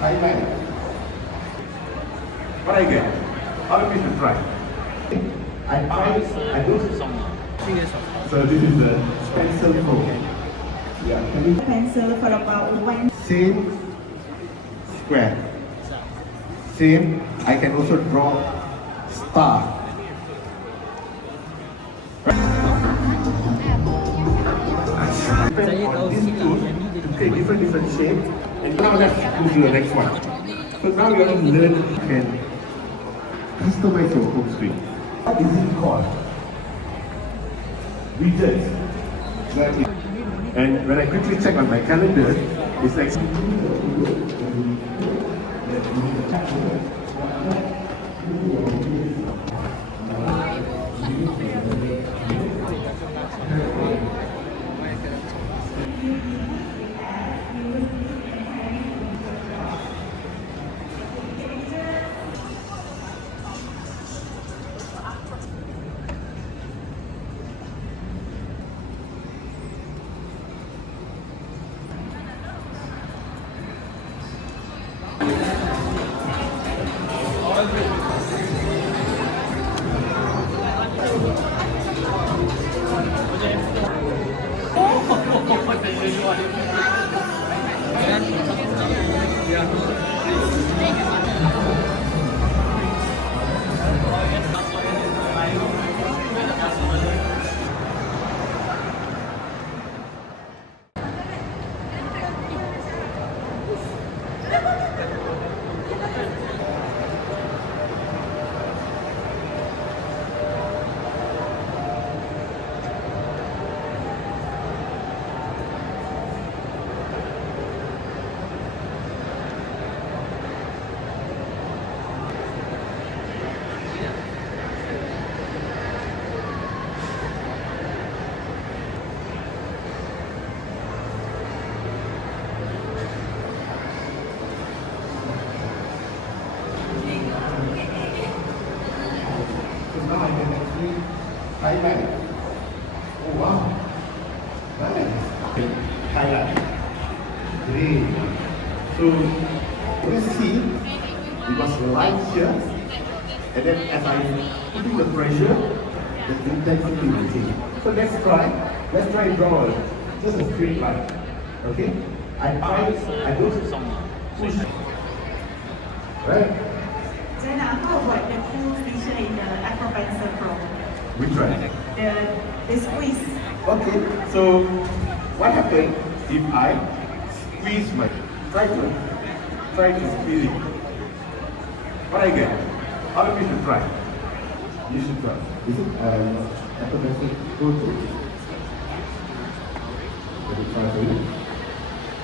Thailand. What I get? Other people try. I do. So this is the pencil pro. Yeah, can you Pencil for about one. same square. Same. I can also draw star. Depend on this tool to create different shapes. And now let's move to the next one. So now you have to learn you can customize your home screen. What is it called? Widgets. Exactly. And when I quickly check on my calendar, it's like now I can actually highlight. Oh wow. Nice. Highlight. Great. So let's see. We got light here. And then as I put the pressure, the intensity will change. So let's try. Let's try and draw just a straight line. Okay? I do push. Right? Then how about the full feature in the Apple Pencil Pro? Which one? The squeeze. Okay, so what happens if I squeeze my try to squeeze it? What I get? Other people should try. You should try. Is it Apple Pencil Pro 2? Let me try for you.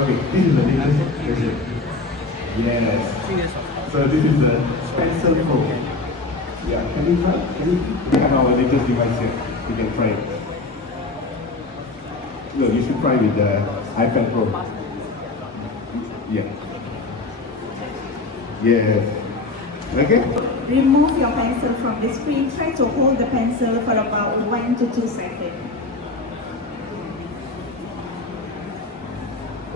Okay, this is the latest version. Yes. So this is the Pencil Pro. Yeah, can you try? We have our latest device here. You can try it. No, you should try with the iPad Pro. Yeah. Yes. Okay? Remove your pencil from the screen. Try to hold the pencil for about 1 to 2 seconds.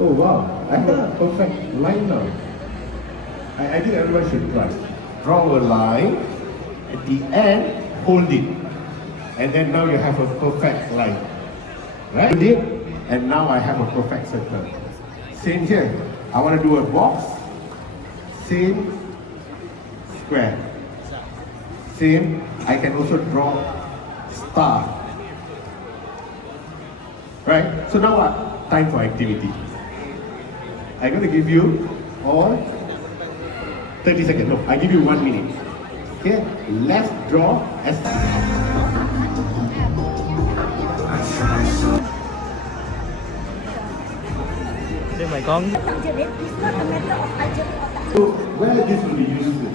Oh wow, I have a perfect line now. I think everyone should try. Draw a line, at the end, hold it. And then now you have a perfect line. Right? Hold it, and now I have a perfect circle. Same here. I want to do a box. Same square. Same, I can also draw star. Right? So now what? Time for activity. I'm going to give you all 30 seconds. No, I give you 1 minute. Okay? Let's draw as so where this will be useful?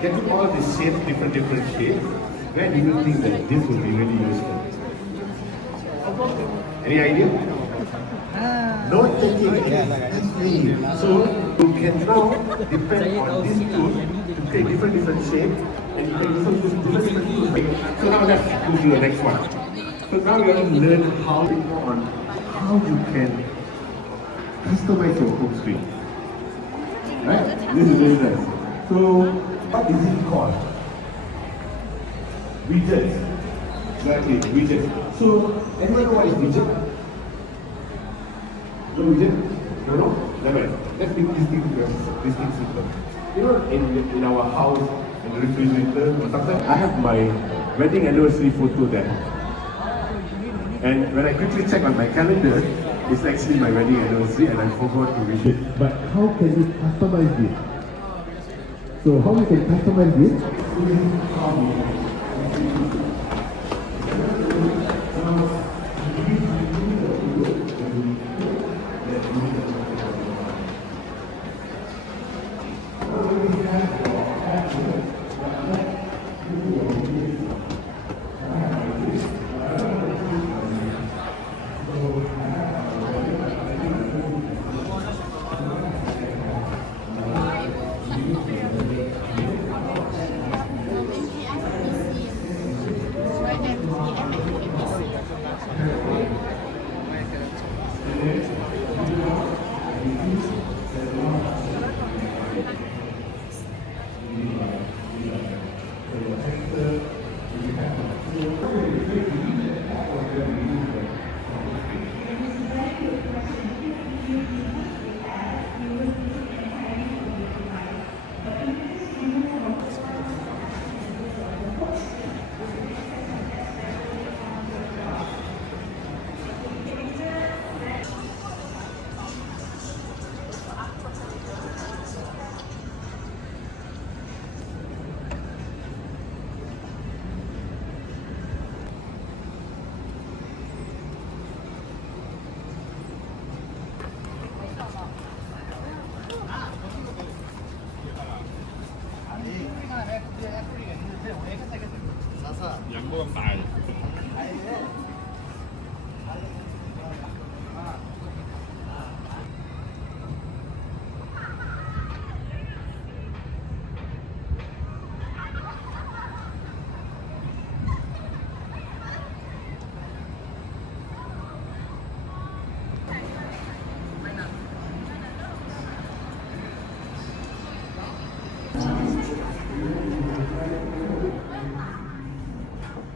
Getting all the shapes, different shapes. Where do you think that this will be really useful? Any idea? No taking anything. So you can now depend on this tool to create different shapes, and you can also use different tools. So now let's move to the next one. So now you have to learn how you can customize your home screen. Right? This is very nice. So, what is it called? Widgets. Exactly, widgets. So, anyone know what is widget? No widget? No? Never. Let's make this thing simple. You know, in our house, in the refrigerator, sometimes I have my wedding anniversary photo there. And when I quickly check on my calendar, it's actually my wedding anniversary and I forgot to wish it. But how can you customize this? So how we can customize this?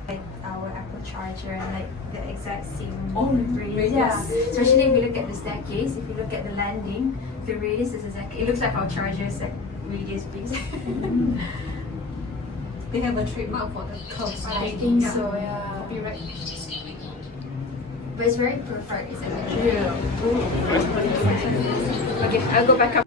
Like our Apple charger and like the exact same Really? yeah. Especially if you look at the staircase, if you look at the landing, the radius is exactly, it looks like our charger's like radius piece. They have a trademark for the curves. I think so, yeah. yeah. Copyright. But it's very perfect, it's like a drill. Okay, I'll go back up.